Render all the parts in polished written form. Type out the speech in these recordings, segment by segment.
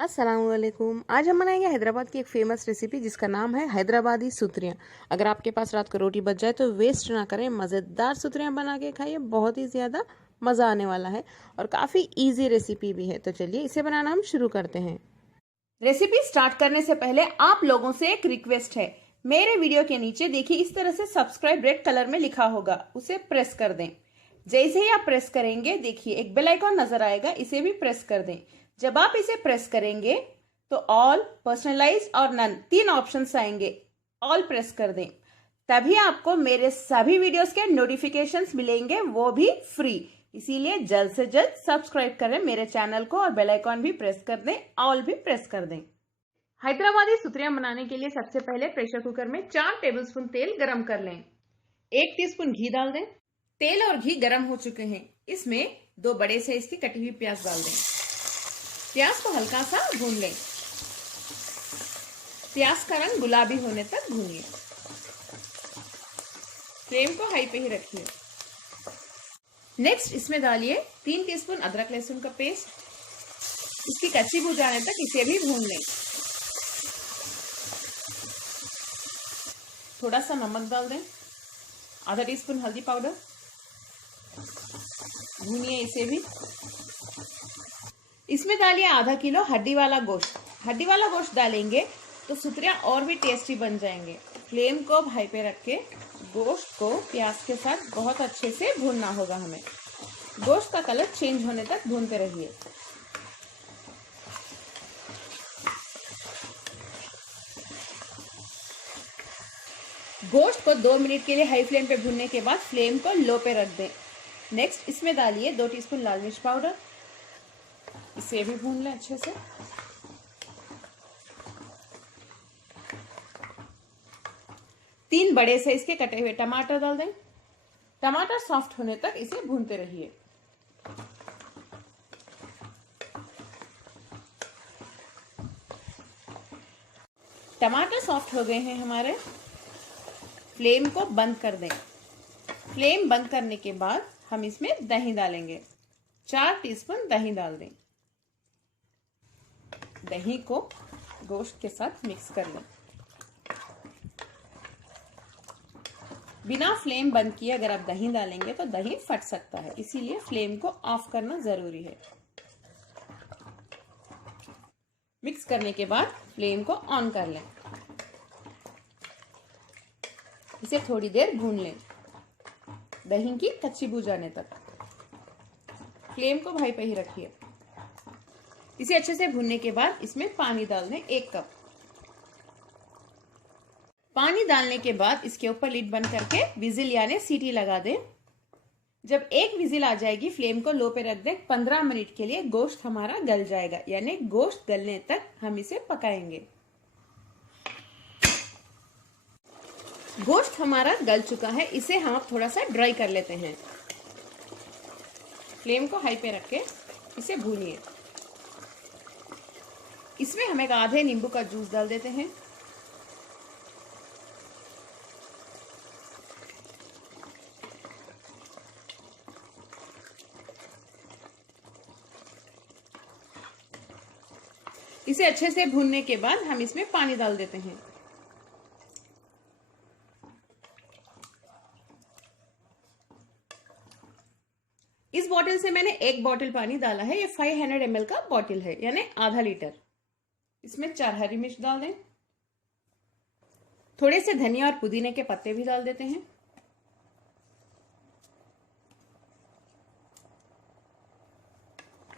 अस्सलामुअलैकुम। आज हम बनाएंगे हैदराबाद की एक फेमस रेसिपी जिसका नाम है हैदराबादी सुतरियाँ। अगर आपके पास रात को रोटी बच जाए तो वेस्ट ना करें, मज़ेदार सुतरियाँ बना के खाइए। बहुत ही ज़्यादा मज़ा आने वाला है और काफ़ी इजी रेसिपी भी है। तो चलिए इसे बनाना हम शुरू करते हैं। रेसिपी स्टार्ट करने से पहले आप लोगों से एक रिक्वेस्ट है। मेरे वीडियो के नीचे देखिए इस तरह से सब्सक्राइब रेड कलर में लिखा होगा, उसे प्रेस कर दें। जैसे ही आप प्रेस करेंगे देखिए एक बेल आइकॉन नजर आएगा, इसे भी प्रेस कर दें। जब आप इसे प्रेस करेंगे तो ऑल, पर्सनलाइज और नन तीन ऑप्शंस आएंगे। ऑल प्रेस कर दें, तभी आपको मेरे सभी वीडियोस के नोटिफिकेशंस मिलेंगे, वो भी फ्री। इसीलिए जल्द से जल्द सब्सक्राइब करें मेरे चैनल को और बेल आइकॉन भी प्रेस कर दें, ऑल भी प्रेस कर दें। हैदराबादी सुतरियां बनाने के लिए सबसे पहले प्रेशर कुकर में 4 टेबलस्पून तेल गरम कर लें। 1 टीस्पून घी डाल दें। तेल और घी गरम हो चुके हैं, इसमें 2 बड़े साइज की कटी हुई प्याज डाल दें। प्याज को हल्का सा भून लें। प्याज का रंग गुलाबी होने तक भूनिए। फ्लेम को हाई पे ही रखिए। नेक्स्ट इसमें डालिए 3 टीस्पून अदरक लहसुन का पेस्ट। इसकी कच्ची बू जाने तक इसे भी भून लें। थोड़ा सा नमक डाल दें, आधा टीस्पून हल्दी पाउडर। भूनिए इसे भी। इसमें डालिए आधा किलो हड्डी वाला गोश्त। हड्डी वाला गोश्त डालेंगे तो सुतरियां और भी टेस्टी बन जाएंगे। फ्लेम को हाई पे रख के गोश्त को प्याज के साथ बहुत अच्छे से भूनना होगा हमें। गोश्त का कलर चेंज होने तक भूनते रहिए। गोश्त को 2 मिनट के लिए हाई फ्लेम पे भूनने के बाद फ्लेम को लो पे रख दें। नेक्स्ट इसमें डालिए 2 टीस्पून लाल मिर्च पाउडर। इसे भी भून लें अच्छे से। तीन बड़े साइज के कटे हुए टमाटर डाल दें। टमाटर सॉफ्ट होने तक इसे भूनते रहिए। टमाटर सॉफ्ट हो गए हैं हमारे। फ्लेम को बंद कर दें। फ्लेम बंद करने के बाद हम इसमें दही डालेंगे। 4 टीस्पून दही डाल दें। दही को गोश्त के साथ मिक्स कर लें। बिना फ्लेम बंद किए अगर आप दही डालेंगे तो दही फट सकता है, इसीलिए फ्लेम को ऑफ करना जरूरी है। मिक्स करने के बाद फ्लेम को ऑन कर लें। इसे थोड़ी देर भून लें, दही की कच्ची बू जाने तक। फ्लेम को हाई पे ही रखिए। इसे अच्छे से भूनने के बाद इसमें पानी डाल दें 1 कप। पानी डालने के बाद इसके ऊपर लिड बंद करके विजिल यानी सीटी लगा दें। जब एक विजिल आ जाएगी फ्लेम को लो पे रख दें। 15 मिनट के लिए गोश्त हमारा गल जाएगा, यानी गोश्त गलने तक हम इसे पकाएंगे। गोश्त हमारा गल चुका है, इसे हम थोड़ा सा ड्राई कर लेते हैं। फ्लेम को हाई पे रख के इसे भूनिए। इसमें हम एक आधे नींबू का जूस डाल देते हैं। इसे अच्छे से भूनने के बाद हम इसमें पानी डाल देते हैं। इस बॉटल से मैंने 1 बॉटल पानी डाला है। ये 500 ml का बॉटल है, यानी आधा लीटर। इसमें 4 हरी मिर्च डाल दें। थोड़े से धनिया और पुदीने के पत्ते भी डाल देते हैं।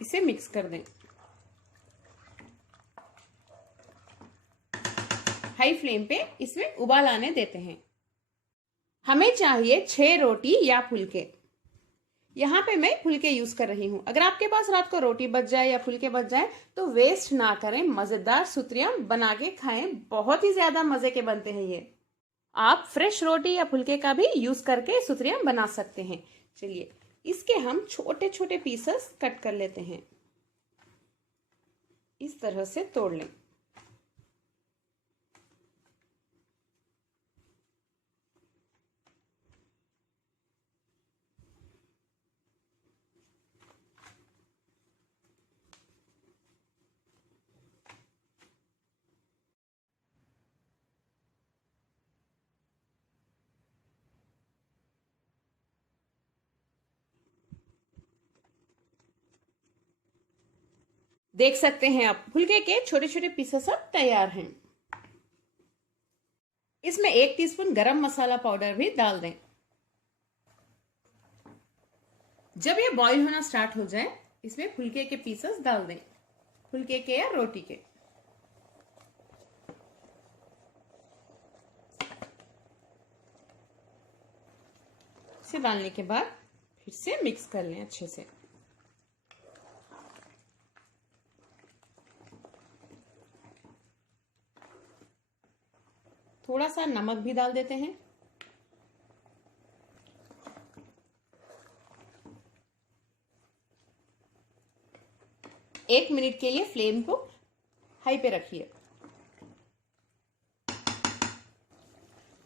इसे मिक्स कर दें। हाई फ्लेम पे इसमें उबाल आने देते हैं। हमें चाहिए 6 रोटी या फुलके। यहाँ पे मैं फुलके यूज कर रही हूँ। अगर आपके पास रात को रोटी बच जाए या फुलके बच जाए तो वेस्ट ना करें, मजेदार सुतरियां बना के खाएं। बहुत ही ज्यादा मजे के बनते हैं ये। आप फ्रेश रोटी या फुलके का भी यूज करके सुतरियां बना सकते हैं। चलिए इसके हम छोटे छोटे पीसेस कट कर लेते हैं। इस तरह से तोड़ लें। देख सकते हैं आप फुलके के छोटे छोटे पीसेस अब तैयार हैं। इसमें 1 टीस्पून गरम मसाला पाउडर भी डाल दें। जब ये बॉईल होना स्टार्ट हो जाए, इसमें फुलके के पीसेस डाल दें, फुलके के या रोटी के। इसे डालने के बाद फिर से मिक्स कर लें अच्छे से। थोड़ा सा नमक भी डाल देते हैं। एक मिनट के लिए फ्लेम को हाई पे रखिए।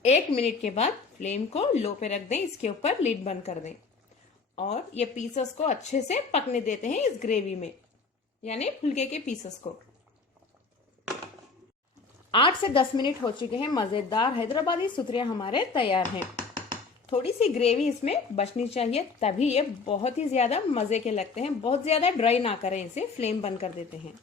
1 मिनट के बाद फ्लेम को लो पे रख दें, इसके ऊपर लिड बंद कर दें और ये पीसेस को अच्छे से पकने देते हैं इस ग्रेवी में, यानी फुलके के पीसेस को। 8 से 10 मिनट हो चुके हैं। मजेदार हैदराबादी सुतरियां हमारे तैयार हैं। थोड़ी सी ग्रेवी इसमें बचनी चाहिए, तभी ये बहुत ही ज्यादा मजे के लगते हैं। बहुत ज्यादा ड्राई ना करें इसे, फ्लेम बंद कर देते हैं।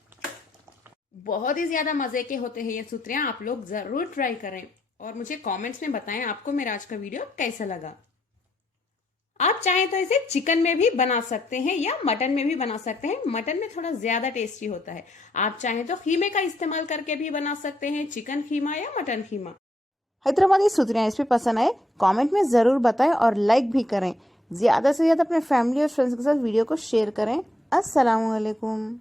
बहुत ही ज्यादा मजे के होते हैं ये सुतरियां, आप लोग जरूर ट्राई करें और मुझे कमेंट्स में बताएं आपको मेरा आज का वीडियो कैसा लगा। आप चाहें तो इसे चिकन में भी बना सकते हैं या मटन में भी बना सकते हैं। मटन में थोड़ा ज्यादा टेस्टी होता है। आप चाहें तो खीमे का इस्तेमाल करके भी बना सकते हैं, चिकन खीमा या मटन खीमा। हैदराबादी सुतरियां इस पे पसंद आए कमेंट में जरूर बताएं और लाइक भी करें। ज्यादा से ज्यादा अपने फैमिली और फ्रेंड्स के साथ वीडियो को शेयर करें। अस्सलाम वालेकुम।